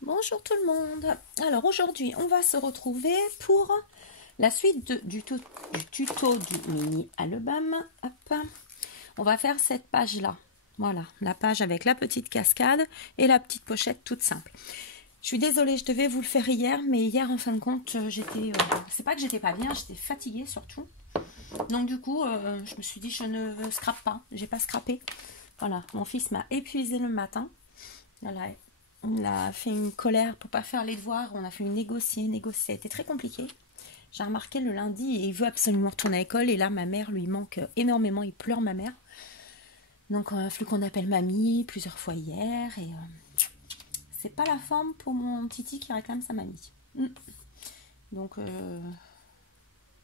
Bonjour tout le monde. Alors aujourd'hui, on va se retrouver pour la suite du tuto du mini album. Hop. On va faire cette page-là. Voilà, la page avec la petite cascade et la petite pochette toute simple. Je suis désolée, je devais vous le faire hier, mais hier, en fin de compte, j'étais... c'est pas que j'étais pas bien, j'étais fatiguée surtout. Donc du coup, je me suis dit, je ne scrape pas. J'ai pas scrappé. Voilà, mon fils m'a épuisé le matin. Voilà, on a fait une colère pour pas faire les devoirs. On a fait une négocier. Ça a été très compliqué. J'ai remarqué le lundi et il veut absolument retourner à l'école. Et là, ma mère lui manque énormément. Il pleure, ma mère. Donc, il a fallu qu'on appelle mamie plusieurs fois hier. Et c'est pas la forme pour mon Titi qui réclame sa mamie. Donc,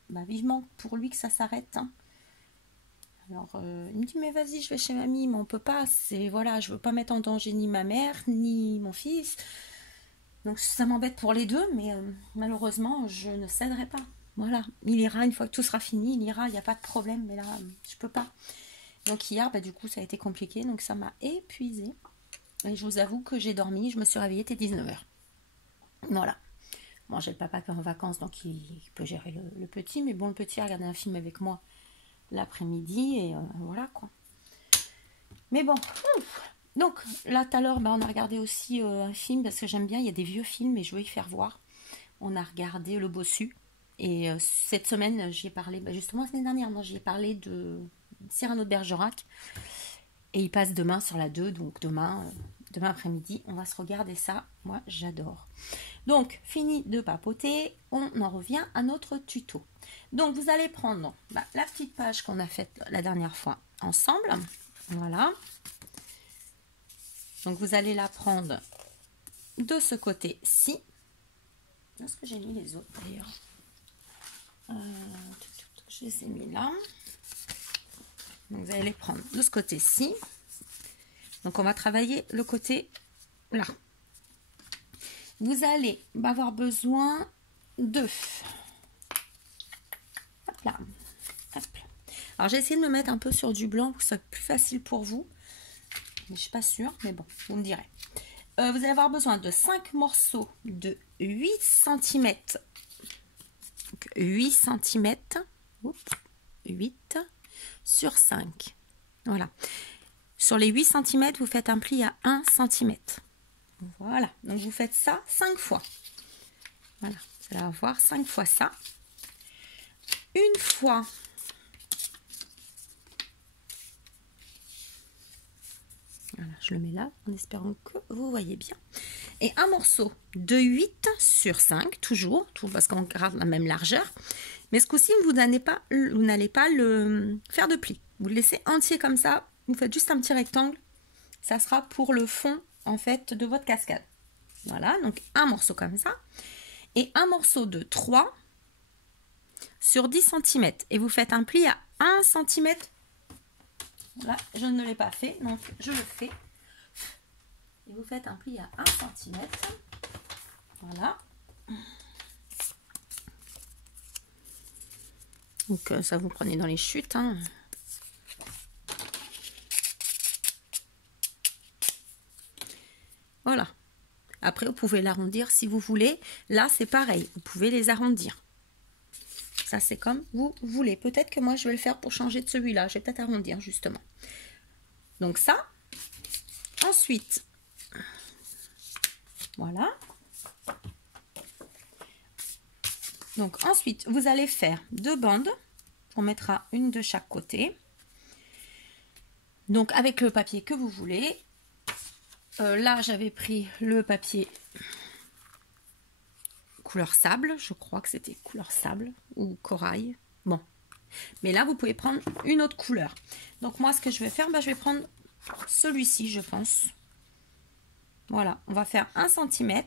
vivement pour lui que ça s'arrête. Hein. Alors, il me dit, mais vas-y, je vais chez mamie, mais on peut pas. C'est, voilà, je veux pas mettre en danger ni ma mère, ni mon fils. Donc, ça m'embête pour les deux, mais malheureusement, je ne céderai pas. Voilà, il ira, une fois que tout sera fini, il ira, il n'y a pas de problème, mais là, je peux pas. Donc, hier, du coup, ça a été compliqué, donc ça m'a épuisée. Et je vous avoue que j'ai dormi, je me suis réveillée, c'était 19h. Voilà. Bon, j'ai le papa qui est en vacances, donc il peut gérer le petit, mais bon, le petit a regardé un film avec moi l'après-midi et voilà quoi. Mais bon, donc là tout à l'heure on a regardé aussi un film parce que j'aime bien, il y a des vieux films et je veux y faire voir. On a regardé Le Bossu et cette semaine j'y ai parlé, justement la semaine dernière, j'y ai parlé de Cyrano de Bergerac et il passe demain sur la 2, donc demain après-midi on va se regarder ça, moi j'adore. Donc fini de papoter, on en revient à notre tuto. Donc vous allez prendre la petite page qu'on a faite la dernière fois ensemble, voilà. Donc vous allez la prendre de ce côté-ci. Est-ce que j'ai mis les autres d'ailleurs? Je les ai mis là. Donc vous allez les prendre de ce côté-ci. Donc on va travailler le côté là. Vous allez avoir besoin de... Hop là. Hop. Alors j'ai essayé de me mettre un peu sur du blanc pour que ce soit plus facile pour vous. Mais je suis pas sûre, mais bon, vous me direz. Vous allez avoir besoin de 5 morceaux de 8 cm. Donc 8 cm. 8 sur 5. Voilà. Sur les 8 cm, vous faites un pli à 1 cm. Voilà. Donc vous faites ça 5 fois. Voilà. Vous allez avoir 5 fois ça. Une fois. Voilà, je le mets là en espérant que vous voyez bien. Et un morceau de 8 sur 5, toujours parce qu'on garde la même largeur. Mais ce coup-ci, vous n'allez pas le faire de pli. Vous le laissez entier comme ça. Vous faites juste un petit rectangle. Ça sera pour le fond, en fait, de votre cascade. Voilà, donc un morceau comme ça. Et un morceau de 3 sur 10 cm. Et vous faites un pli à 1 cm. Là, je ne l'ai pas fait, donc je le fais. Et vous faites un pli à 1 cm. Voilà. Donc ça vous prenez dans les chutes. Hein. Voilà. Après, vous pouvez l'arrondir si vous voulez. Là, c'est pareil. Vous pouvez les arrondir. Ça, c'est comme vous voulez. Peut-être que moi, je vais le faire pour changer de celui-là. Je vais peut-être arrondir, justement. Donc ça. Ensuite, voilà. Donc ensuite, vous allez faire 2 bandes. On mettra une de chaque côté. Donc avec le papier que vous voulez. Là, j'avais pris le papier couleur sable. Je crois que c'était couleur sable ou corail. Bon. Mais là, vous pouvez prendre une autre couleur. Donc moi, ce que je vais faire, je vais prendre celui-ci, je pense. Voilà. On va faire 1 cm.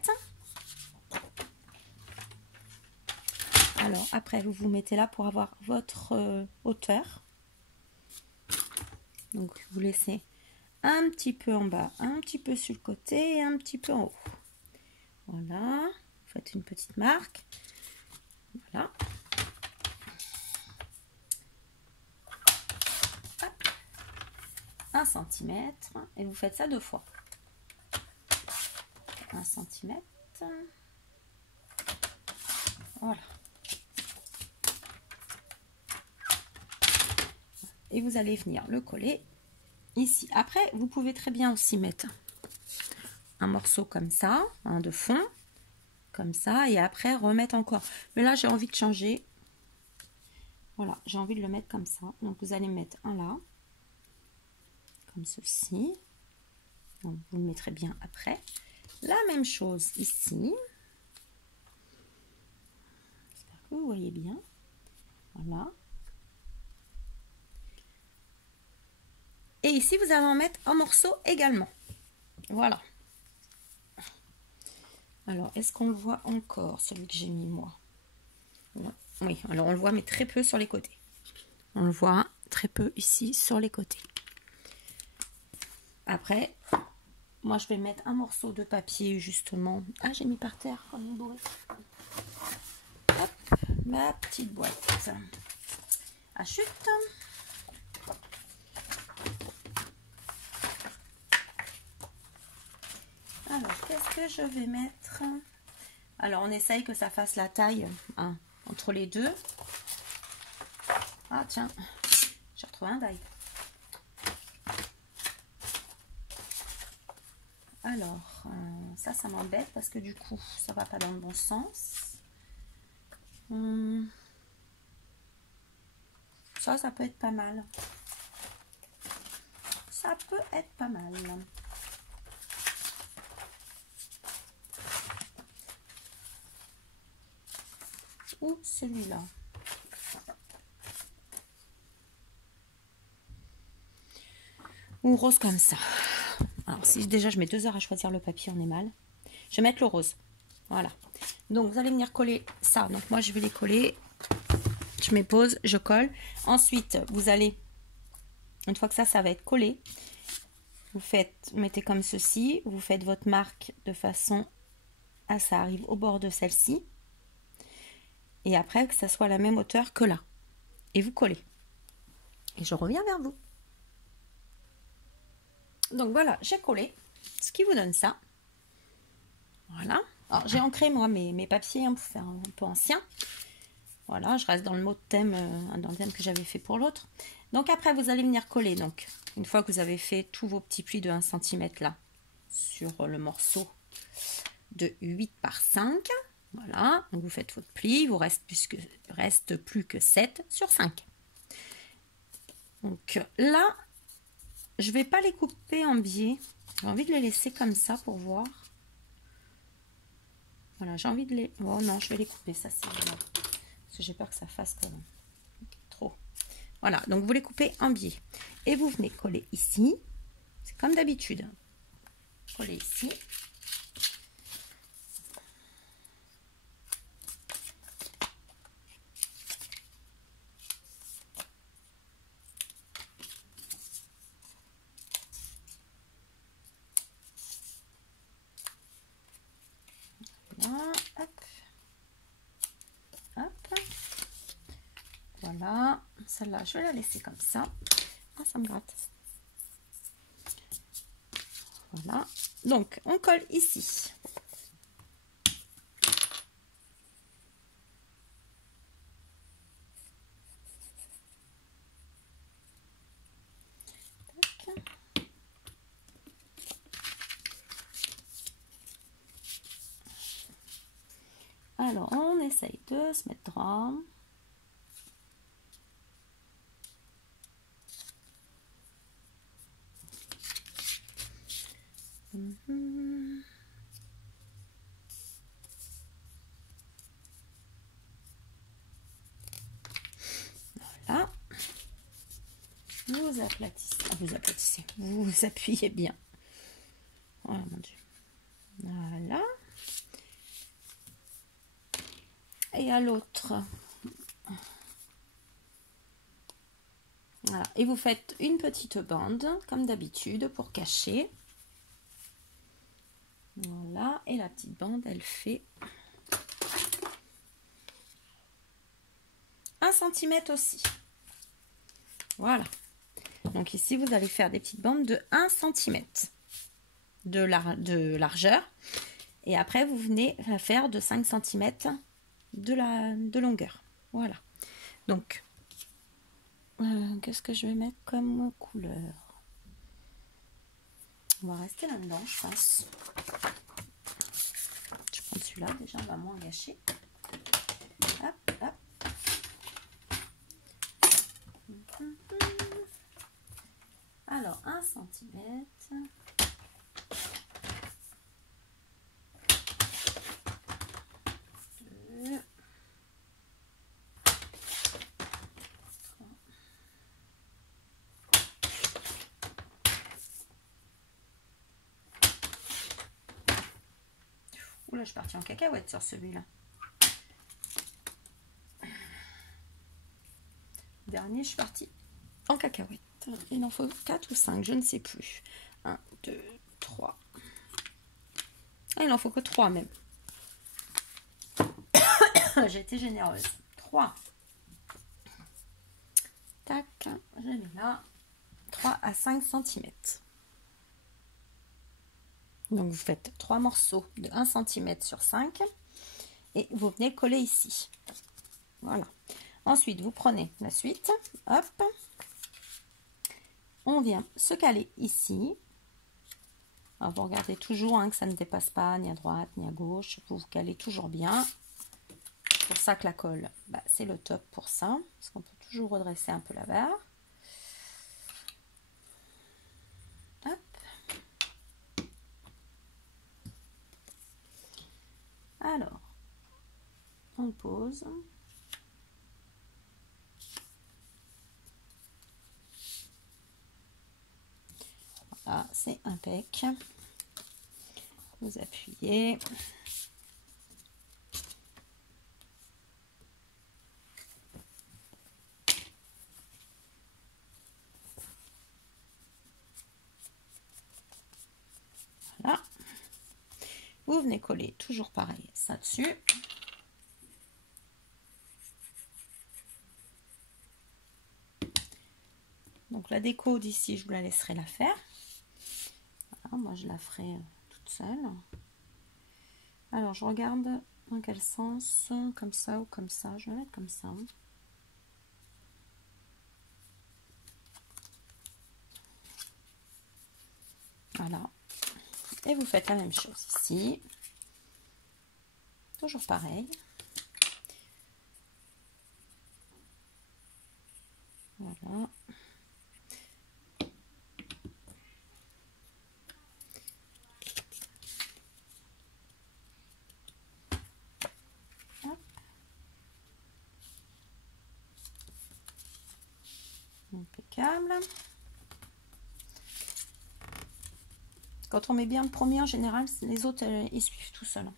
Alors, après, vous vous mettez là pour avoir votre hauteur. Donc, vous laissez un petit peu en bas, un petit peu sur le côté et un petit peu en haut. Voilà. Vous faites une petite marque. Voilà. Hop. 1 cm. Et vous faites ça 2 fois. 1 cm. Voilà. Et vous allez venir le coller ici. Après, vous pouvez très bien aussi mettre un morceau comme ça, hein, de fond, comme ça, et après remettre encore. Mais là, j'ai envie de changer. Voilà, j'ai envie de le mettre comme ça. Donc, vous allez mettre un là, comme ceci. Donc, vous le mettrez bien après. La même chose ici. J'espère que vous voyez bien. Voilà. Et ici, vous allez en mettre un morceau également. Voilà. Alors, est-ce qu'on le voit encore, celui que j'ai mis moi? Oui, alors on le voit, mais très peu sur les côtés. On le voit très peu ici sur les côtés. Après, moi, je vais mettre un morceau de papier, justement. Ah, j'ai mis par terre comme une bourrée. Hop, ma petite boîte à chute. Alors, qu'est-ce que je vais mettre? Alors, on essaye que ça fasse la taille, hein, entre les deux. Ah, tiens, j'ai retrouvé un die. Alors, ça m'embête parce que du coup, ça va pas dans le bon sens. Ça peut être pas mal. Ça peut être pas mal. Ou celui-là. Ou rose comme ça. Alors, si déjà je mets 2 heures à choisir le papier, on est mal. Je vais mettre le rose. Voilà. Donc, vous allez venir coller ça. Donc, moi, je vais les coller. Je mets pause, je colle. Ensuite, vous allez, une fois que ça va être collé, vous mettez comme ceci. Vous faites votre marque de façon à ça arrive au bord de celle-ci. Et après, que ça soit à la même hauteur que là. Et vous collez. Et je reviens vers vous. Donc voilà, j'ai collé. Ce qui vous donne ça. Voilà. Alors j'ai ancré moi mes papiers hein, pour faire un peu ancien. Voilà, je reste dans le mot de thème, dans le thème que j'avais fait pour l'autre. Donc après, vous allez venir coller. Donc, une fois que vous avez fait tous vos petits plis de 1 cm là, sur le morceau de 8 par 5. Voilà, donc vous faites votre pli, il vous reste plus que 7 sur 5. Donc là, je vais pas les couper en biais. J'ai envie de les laisser comme ça pour voir. Voilà, j'ai envie de les... Oh non, je vais les couper, ça c'est bien. Parce que j'ai peur que ça fasse comme... trop. Voilà, donc vous les coupez en biais. Et vous venez coller ici. C'est comme d'habitude. Coller ici. Voilà, hop. Hop. Voilà. Celle-là, je vais la laisser comme ça. Ah, ça me gratte. Voilà. Donc, on colle ici. Alors, on essaye de se mettre droit. Voilà. Vous aplatissez, vous appuyez bien. Voilà, mon Dieu. Voilà. Et à l'autre. Voilà. Et vous faites une petite bande, comme d'habitude, pour cacher. Voilà. Et la petite bande, elle fait 1 cm aussi. Voilà. Donc ici, vous allez faire des petites bandes de 1 cm de largeur. Et après, vous venez faire de 5 cm de longueur. Voilà. Donc, qu'est-ce que je vais mettre comme couleur? On va rester là-dedans, je pense. Je prends celui-là, déjà, on va moins gâcher. Hop, hop. Alors, 1 cm. Oula, je suis partie en cacahuète sur celui-là. Dernier, je suis partie en cacahuète. Il en faut 4 ou 5, je ne sais plus. 1, 2, 3. Ah, il en faut que 3 même. J'ai été généreuse. 3. Tac, je mets là. 3 à 5 cm. Donc vous faites 3 morceaux de 1 cm sur 5 et vous venez coller ici. Voilà. Ensuite, vous prenez la suite. Hop. On vient se caler ici. Alors, vous regardez toujours hein, que ça ne dépasse pas ni à droite ni à gauche. Vous vous calez toujours bien. C'est pour ça que la colle, bah, c'est le top pour ça. Parce qu'on peut toujours redresser un peu la barre. Hop. Alors, on pose. Voilà, c'est impec. Vous appuyez. Voilà. Vous venez coller toujours pareil, ça dessus. Donc la déco d'ici, je vous la laisserai la faire. Voilà, moi, je la ferai toute seule. Alors, je regarde dans quel sens, comme ça ou comme ça. Je vais mettre comme ça. Voilà. Et vous faites la même chose ici. Toujours pareil. Voilà. Hop. Impeccable. Quand on met bien le premier, en général, les autres, ils suivent tout seuls.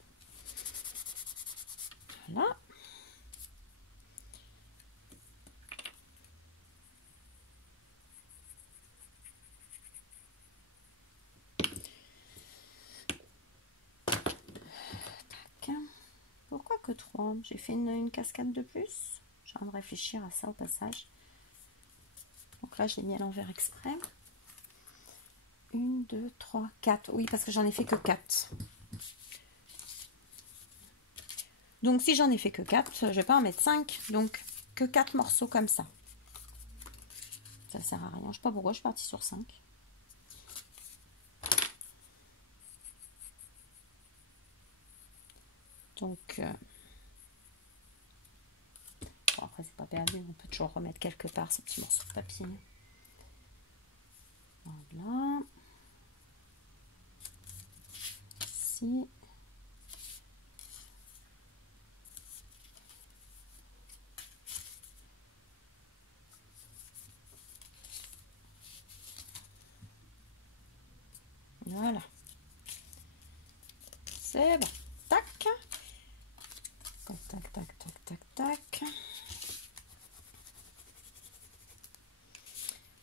Voilà. Tac. Pourquoi que 3? J'ai fait une cascade de plus. J'ai envie de réfléchir à ça au passage. Donc là, je l'ai mis à l'envers exprès. 1, 2, 3, 4. Oui, parce que j'en ai fait que 4. Donc, si j'en ai fait que 4, je ne vais pas en mettre 5. Donc, que 4 morceaux comme ça. Ça sert à rien. Je ne sais pas pourquoi je suis partie sur 5. Donc, bon, après, c'est pas perdu. On peut toujours remettre quelque part ces petits morceaux de papier. Voilà. Ici. Voilà. C'est bon. Tac. Tac, tac, tac, tac, tac, tac.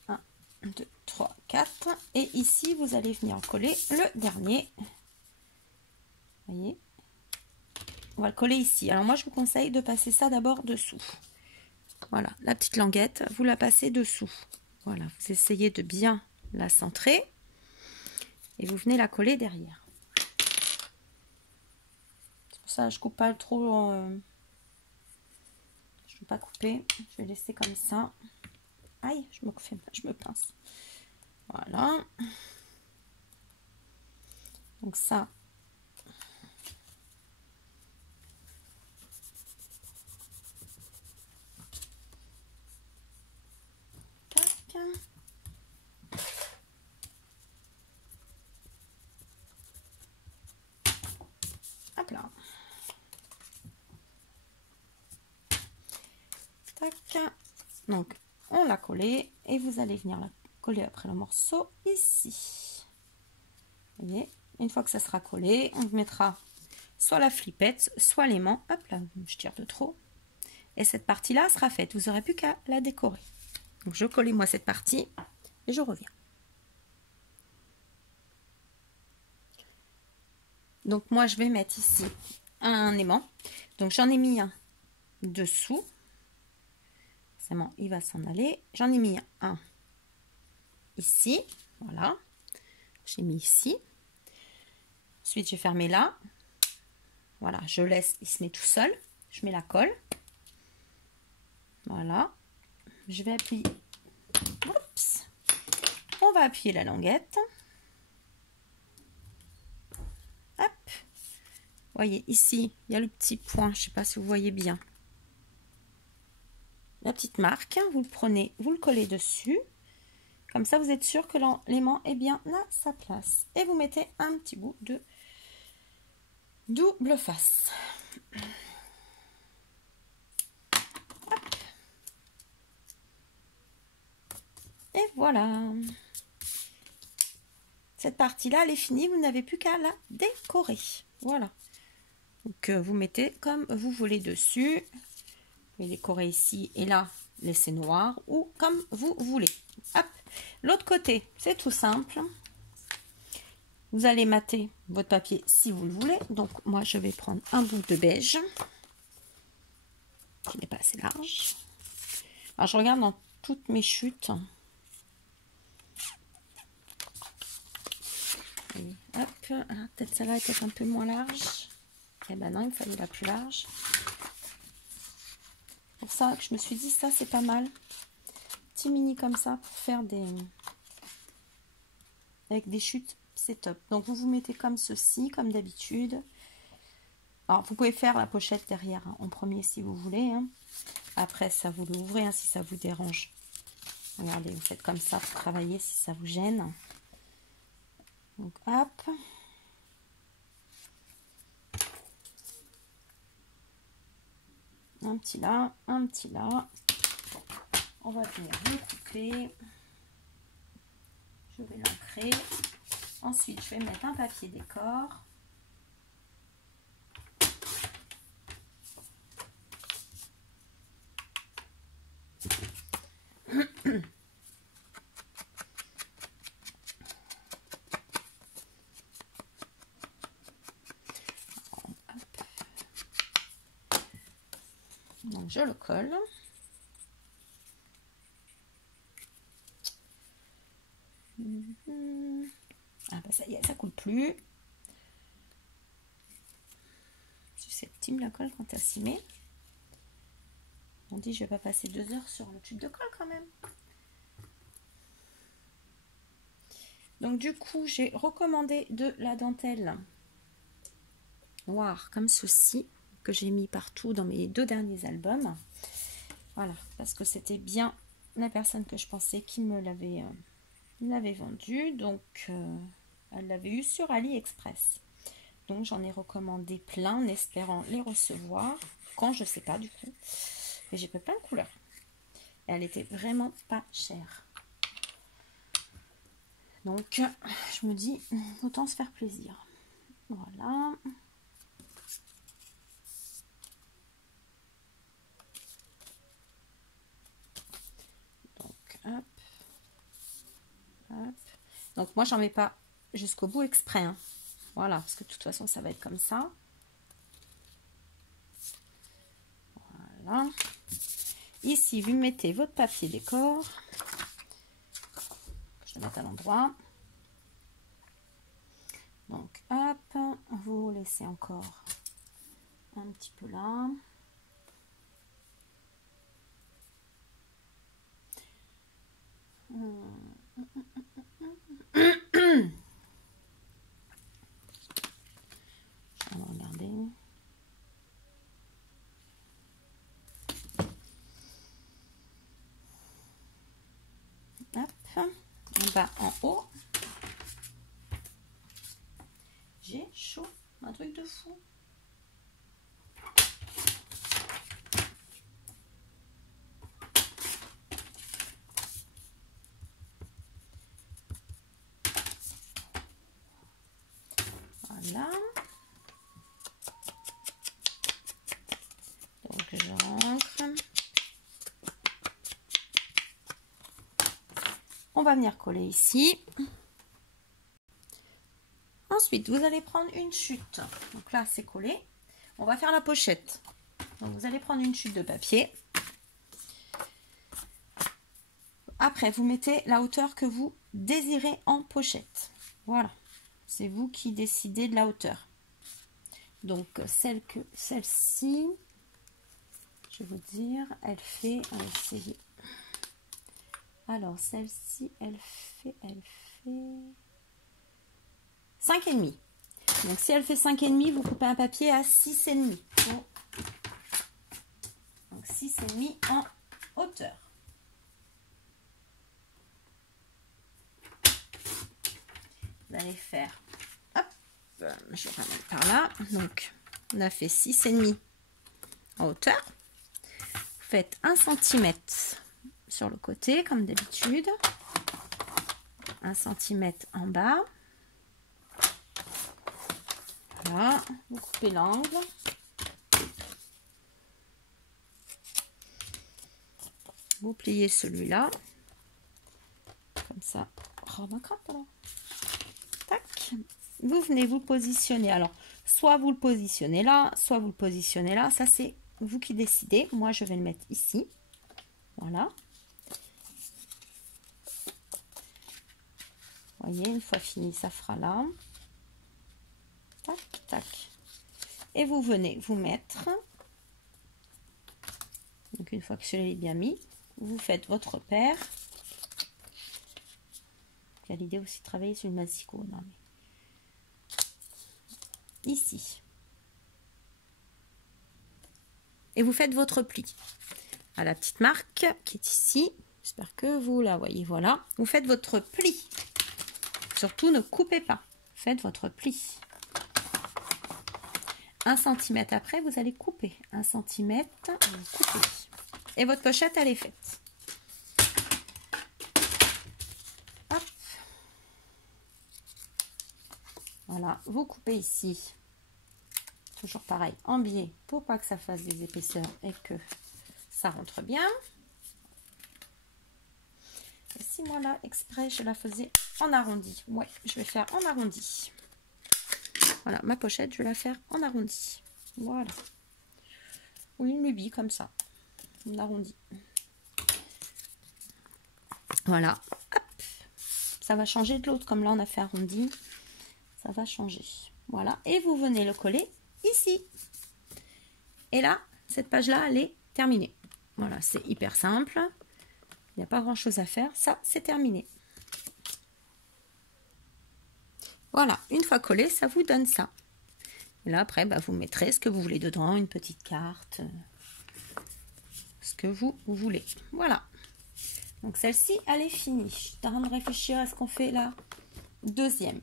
1, 2, 3, 4. Et ici, vous allez venir coller le dernier. Vous voyez? On va le coller ici. Alors moi, je vous conseille de passer ça d'abord dessous. Voilà, la petite languette, vous la passez dessous. Voilà, vous essayez de bien la centrer. Et vous venez la coller derrière. Ça, je coupe pas trop. Je ne vais pas couper. Je vais laisser comme ça. Aïe, je me pince. Voilà. Donc ça. Tac. Hop là. Tac. Donc, on l'a collé et vous allez venir la coller après le morceau ici. Vous voyez, une fois que ça sera collé, on mettra soit la flippette, soit l'aimant. Hop là, je tire de trop. Et cette partie-là sera faite. Vous n'aurez plus qu'à la décorer. Donc, je colle moi cette partie et je reviens. Donc, moi, je vais mettre ici un aimant. Donc, j'en ai mis un dessous. Il va s'en aller. J'en ai mis un ici. Voilà. J'ai mis ici. Ensuite, j'ai fermé là. Voilà, je laisse, il se met tout seul. Je mets la colle. Voilà. Je vais appuyer. Oups. On va appuyer la languette. Hop. Vous voyez, ici, il y a le petit point. Je ne sais pas si vous voyez bien. La petite marque, vous le prenez, vous le collez dessus. Comme ça, vous êtes sûr que l'aimant est bien à sa place. Et vous mettez un petit bout de double face. Hop. Et voilà. Cette partie-là, elle est finie. Vous n'avez plus qu'à la décorer. Voilà. Donc, vous mettez comme vous voulez dessus. Vous pouvez décorer ici et là, laisser noir ou comme vous voulez. Hop. L'autre côté, c'est tout simple. Vous allez mater votre papier si vous le voulez. Donc, moi, je vais prendre un bout de beige qui n'est pas assez large. Alors, je regarde dans toutes mes chutes. Et hop. Peut-être celle-là est peut-être un peu moins large. Eh ben non, il me fallait la plus large. Pour ça que je me suis dit, ça, c'est pas mal. Petit mini comme ça pour faire avec des chutes, c'est top. Donc, vous mettez comme ceci, comme d'habitude. Alors, vous pouvez faire la pochette derrière hein, en premier si vous voulez. Hein. Après, ça vous l'ouvrez hein, si ça vous dérange. Regardez, vous faites comme ça pour travailler si ça vous gêne. Donc, hop. Un petit là, un petit là. On va venir le couper. Je vais l'ancrer. Ensuite, je vais mettre un papier décor. Donc, je le colle. Ah bah ça y est, ça coule plus. Susceptible la colle quand elle s'y met. On dit je vais pas passer 2 heures sur le tube de colle quand même. Donc du coup j'ai recommandé de la dentelle noire comme ceci que j'ai mis partout dans mes 2 derniers albums. Voilà, parce que c'était bien la personne que je pensais qui me l'avait vendu. Donc elle l'avait eu sur AliExpress. Donc j'en ai recommandé plein en espérant les recevoir quand je sais pas du coup. Et j'ai fait plein de couleurs. Et elle était vraiment pas chère. Donc je me dis autant se faire plaisir. Voilà. Donc hop. Hop. Donc moi j'en mets pas jusqu'au bout exprès. Hein. Voilà, parce que de toute façon ça va être comme ça. Voilà. Ici, vous mettez votre papier décor. Je vais mettre à l'endroit. Donc, hop, vous laissez encore un petit peu là. On va regarder. Hop, en bas, en haut. J'ai chaud, un truc de fou. Voilà. Donc je rentre. On va venir coller ici. Ensuite, vous allez prendre une chute. Donc là, c'est collé. On va faire la pochette. Donc vous allez prendre une chute de papier. Après, vous mettez la hauteur que vous désirez en pochette. Voilà. C'est vous qui décidez de la hauteur. Donc celle-ci, je vais vous dire, elle fait, on va essayer. Alors celle-ci, elle fait 5,5. Donc si elle fait 5,5, vous coupez un papier à 6,5. Donc 6,5 en hauteur. Vous allez faire, hop, je ramène par là. Donc on a fait 6,5 en hauteur. Vous faites 1 cm sur le côté comme d'habitude, 1 cm en bas. Voilà, vous coupez l'angle. Vous pliez celui-là. Comme ça. Oh, ma crappe alors. Tac. Vous venez vous positionner. Alors, soit vous le positionnez là, soit vous le positionnez là. Ça, c'est vous qui décidez. Moi, je vais le mettre ici. Voilà. Vous voyez, une fois fini, ça fera là. Tac, tac. Et vous venez vous mettre. Donc, une fois que celui-là est bien mis, vous faites votre repère. Il y a l'idée aussi de travailler sur une massicot. Non, mais... Ici. Et vous faites votre pli. À la petite marque qui est ici. J'espère que vous la voyez. Voilà. Vous faites votre pli. Surtout, ne coupez pas. Faites votre pli. 1 cm après, vous allez couper. 1 cm, vous coupez. Et votre pochette, elle est faite. Hop. Voilà, vous coupez ici. Toujours pareil, en biais, pour pas que ça fasse des épaisseurs et que ça rentre bien. Et si moi là, exprès, je la faisais en arrondi. Ouais, je vais faire en arrondi. Voilà, ma pochette, je vais la faire en arrondi. Voilà. Ou une lubie comme ça. On arrondit. Voilà. Hop. Ça va changer de l'autre. Comme là, on a fait arrondi. Ça va changer. Voilà. Et vous venez le coller ici. Et là, cette page-là, elle est terminée. Voilà, c'est hyper simple. Il n'y a pas grand-chose à faire. Ça, c'est terminé. Voilà, une fois collé, ça vous donne ça. Et là, après, bah, vous mettrez ce que vous voulez dedans, une petite carte, ce que vous voulez. Voilà. Donc, celle-ci, elle est finie. Je suis en train de réfléchir à ce qu'on fait la deuxième.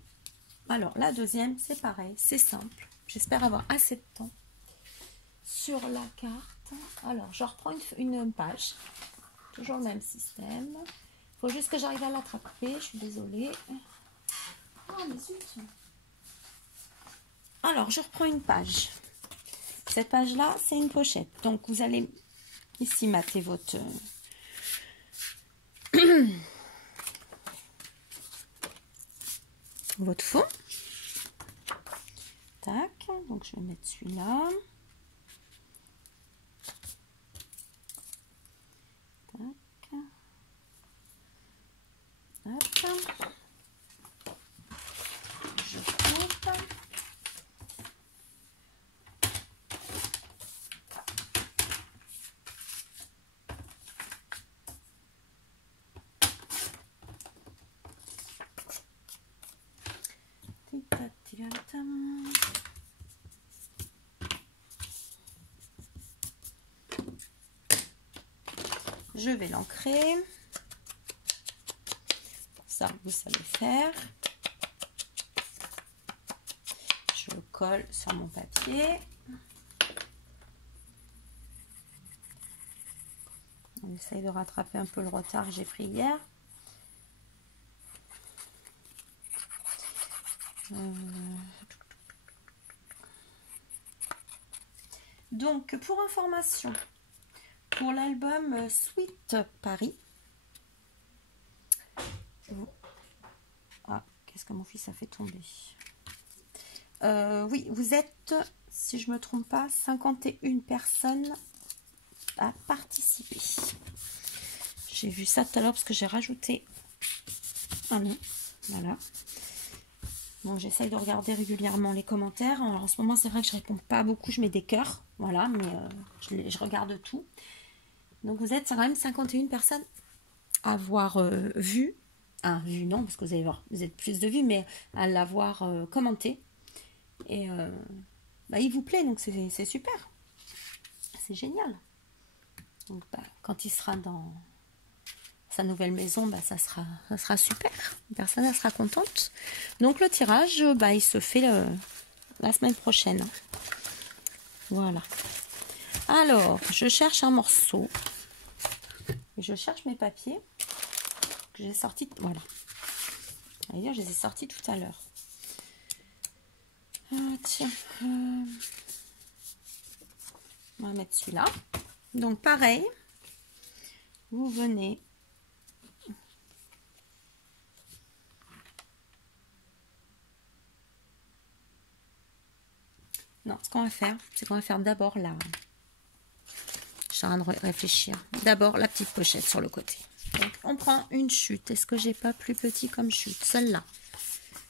Alors, la deuxième, c'est pareil, c'est simple. J'espère avoir assez de temps sur la carte. Alors, je reprends une page. Toujours le même système. Il faut juste que j'arrive à l'attraper. Je suis désolée. Oh, mais zut. Alors, je reprends une page. Cette page-là, c'est une pochette. Donc, vous allez ici mater votre... votre fond. Tac. Donc, je vais mettre celui-là. Tac. Hop. Je coupe. Je vais l'ancrer. Ça, vous savez faire. Je le colle sur mon papier. On essaye de rattraper un peu le retard que j'ai pris hier. Donc, pour information, pour l'album Sweet Paris, ah, qu'est-ce que mon fils a fait tomber? Oui, vous êtes, si je ne me trompe pas, 51 personnes à participer. J'ai vu ça tout à l'heure parce que j'ai rajouté un nom. Voilà. Donc j'essaye de regarder régulièrement les commentaires. Alors, en ce moment, c'est vrai que je réponds pas beaucoup, je mets des cœurs. Voilà, mais je regarde tout. Donc vous êtes quand même 51 personnes à avoir vu. Ah, vu non, parce que vous allez voir, vous êtes plus de vues, mais à l'avoir commenté. Et bah, il vous plaît, donc c'est super. C'est génial. Donc bah, quand il sera dans sa nouvelle maison, bah, ça sera super. La personne elle sera contente. Donc le tirage, bah, il se fait la semaine prochaine. Voilà. Alors, je cherche un morceau. Et je cherche mes papiers que j'ai sortis. Voilà. Je les ai sortis tout à l'heure. Ah, tiens. On va mettre celui-là. Donc pareil. Vous venez. Non, ce qu'on va faire, c'est qu'on va faire d'abord la... Je suis en train de réfléchir. D'abord la petite pochette sur le côté. Donc on prend une chute. Est-ce que j'ai pas plus petit comme chute? Celle-là.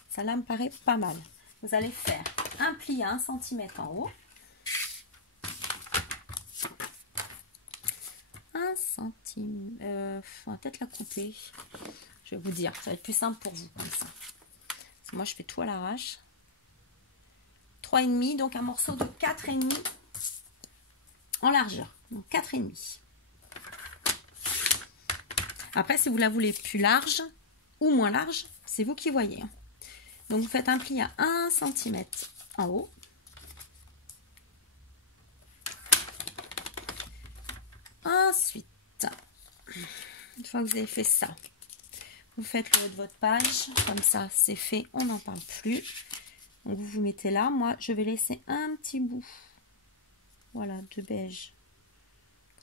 Celle-là me paraît pas mal. Vous allez faire un pli à 1 cm en haut. 1 cm. On va peut-être la couper. Je vais vous dire. Ça va être plus simple pour vous comme ça. Parce que moi, je fais tout à l'arrache. 3,5. Donc un morceau de 4,5 en largeur. Donc 4,5. Après, si vous la voulez plus large ou moins large, c'est vous qui voyez. Donc, vous faites un pli à 1 cm en haut. Ensuite, une fois que vous avez fait ça, vous faites le haut de votre page. Comme ça, c'est fait, on n'en parle plus. Donc, vous vous mettez là. Moi, je vais laisser un petit bout, voilà, de beige,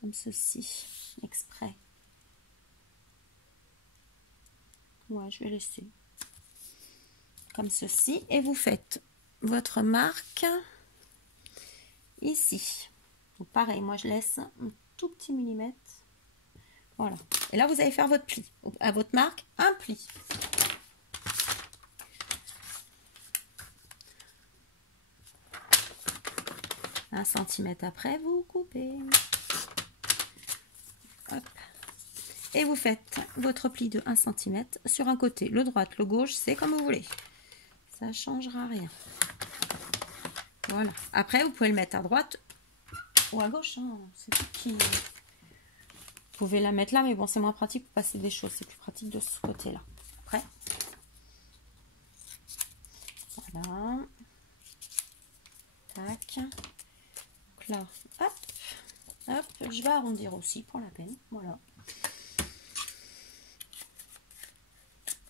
comme ceci, exprès. Ouais, je vais laisser comme ceci. Et vous faites votre marque ici. Donc, pareil, moi, je laisse un tout petit millimètre. Voilà. Et là, vous allez faire votre pli. À votre marque, un pli. Un centimètre après, vous coupez. Hop. Et vous faites votre pli de 1 cm sur un côté. Le droit, le gauche, c'est comme vous voulez. Ça ne changera rien. Voilà. Après, vous pouvez le mettre à droite ou à gauche. Hein. C'est tout qui... Vous pouvez la mettre là, mais bon, c'est moins pratique pour passer des choses. C'est plus pratique de ce côté-là. Après. Voilà. Tac. Donc là, hop. Hop. Je vais arrondir aussi pour la peine. Voilà.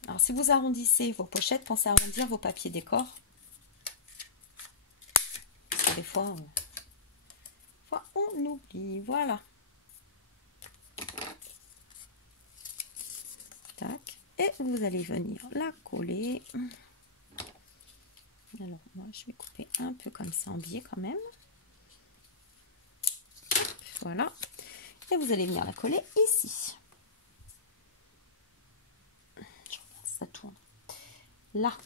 Alors, si vous arrondissez vos pochettes, pensez à arrondir vos papiers décor. Parce que des fois, on oublie. Voilà. Tac. Et vous allez venir la coller. Alors, moi, je vais couper un peu comme ça en biais quand même. Voilà. Et vous allez venir la coller ici. Je regarde si ça tourne. Là.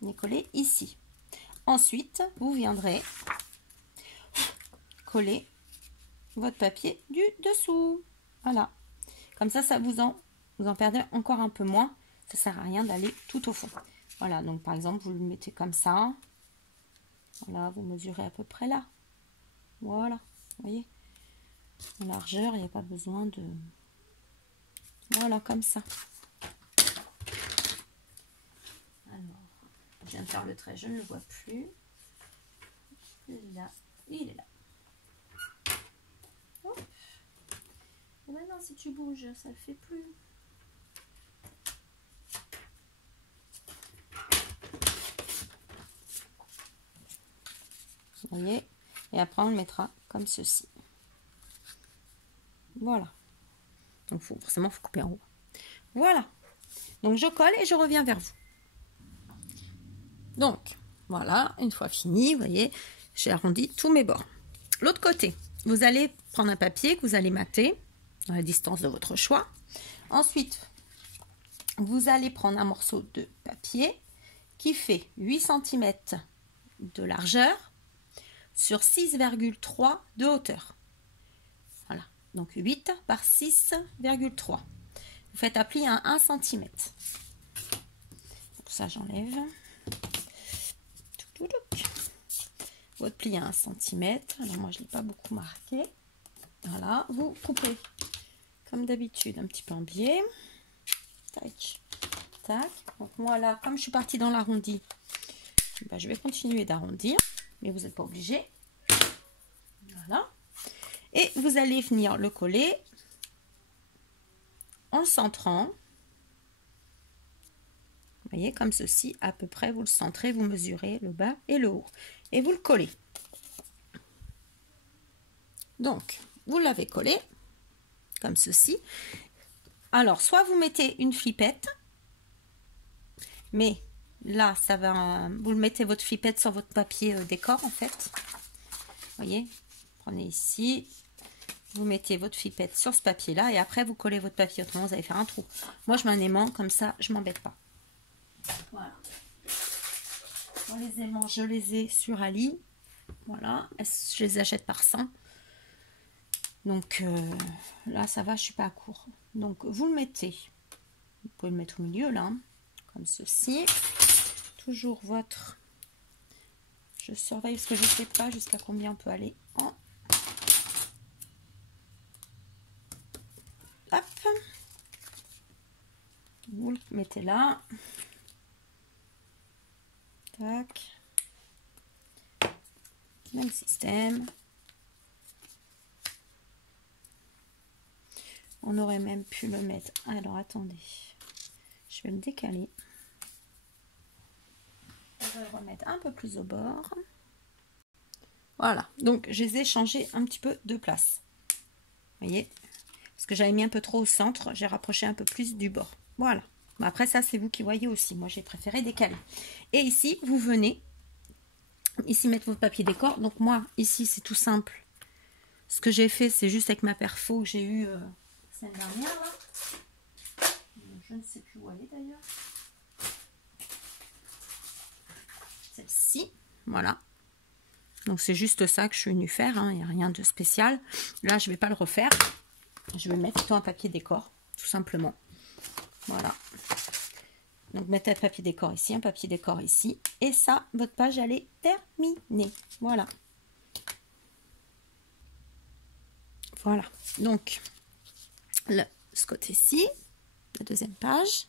Venez coller ici. Ensuite, vous viendrez coller votre papier du dessous. Voilà. Comme ça, vous en perdez encore un peu moins. Ça sert à rien d'aller tout au fond. Voilà, donc par exemple, vous le mettez comme ça. Voilà, vous mesurez à peu près là. Voilà, vous voyez. En largeur, il n'y a pas besoin de... Voilà, comme ça. Alors, je viens de faire le trait, je ne le vois plus. Là, il est là. Hop. Et maintenant, si tu bouges, ça ne le fait plus. Vous voyez? Et après, on le mettra comme ceci. Voilà. Donc, forcément, il faut couper en haut. Voilà. Donc, je colle et je reviens vers vous. Donc, voilà. Une fois fini, vous voyez, j'ai arrondi tous mes bords. L'autre côté, vous allez prendre un papier que vous allez mater dans la distance de votre choix. Ensuite, vous allez prendre un morceau de papier qui fait 8 cm de largeur sur 6,3 de hauteur. Voilà, donc 8 par 6,3. Vous faites applier à 1 cm. Donc ça, j'enlève. Votre pli à 1 cm. Alors moi, je ne l'ai pas beaucoup marqué. Voilà, vous coupez comme d'habitude un petit peu en biais. Tac, tac. Donc moi là, comme je suis partie dans l'arrondi, ben, je vais continuer d'arrondir, mais vous n'êtes pas obligé. Voilà. Et vous allez venir le coller en le centrant. Vous voyez, comme ceci, à peu près, vous le centrez, vous mesurez le bas et le haut. Et vous le collez. Donc, vous l'avez collé, comme ceci. Alors, soit vous mettez une flippette, mais là, ça va, vous mettez votre flippette sur votre papier décor, en fait. Vous voyez, prenez ici, vous mettez votre flippette sur ce papier-là, et après, vous collez votre papier, autrement, vous allez faire un trou. Moi, je mets un aimant, comme ça, je m'embête pas. Voilà. Moi, les aimants, je les ai sur Ali. Voilà, je les achète par 100. Donc là, ça va, je suis pas à court. Donc, vous le mettez. Vous pouvez le mettre au milieu, là, comme ceci. Toujours votre... Je surveille parce que je ne sais pas jusqu'à combien on peut aller en... Hop. Vous le mettez là. Tac. Même système. On aurait même pu le mettre. Alors, attendez. Je vais me décaler. Je vais le remettre un peu plus au bord. Voilà. Donc, je les ai changés un petit peu de place. Vous voyez? Parce que j'avais mis un peu trop au centre. J'ai rapproché un peu plus du bord. Voilà. Mais après, ça, c'est vous qui voyez aussi. Moi, j'ai préféré décaler. Et ici, vous venez ici mettre votre papier décor. Donc, moi, ici, c'est tout simple. Ce que j'ai fait, c'est juste avec ma perfo que j'ai eu... semaine dernière, là. Je ne sais plus où elle est d'ailleurs. Celle-ci, voilà. Donc c'est juste ça que je suis venue faire, hein. Il n'y a rien de spécial. Là, je ne vais pas le refaire. Je vais mettre plutôt un papier décor, tout simplement. Voilà. Donc mettez un papier décor ici, un papier décor ici. Et ça, votre page, elle est terminée. Voilà. Voilà. Donc... ce côté-ci, la deuxième page,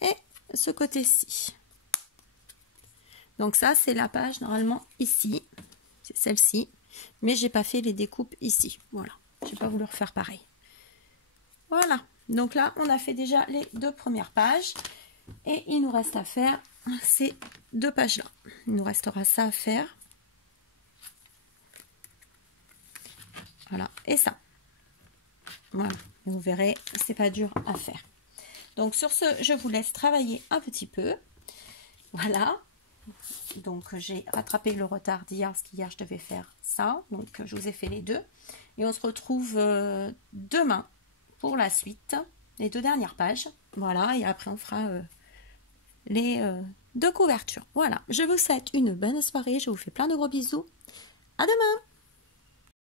et ce côté-ci. Donc ça, c'est la page normalement ici, c'est celle-ci, mais j'ai pas fait les découpes ici. Voilà, j'ai pas voulu refaire pareil. Voilà, donc là, on a fait déjà les 2 premières pages, et il nous reste à faire ces 2 pages-là. Il nous restera ça à faire. Voilà, et ça. Voilà, vous verrez, c'est pas dur à faire. Donc sur ce, je vous laisse travailler un petit peu. Voilà. Donc j'ai rattrapé le retard d'hier, parce qu'hier je devais faire ça. Donc je vous ai fait les 2. Et on se retrouve demain pour la suite, les 2 dernières pages. Voilà, et après on fera les 2 couvertures. Voilà, je vous souhaite une bonne soirée. Je vous fais plein de gros bisous. À demain!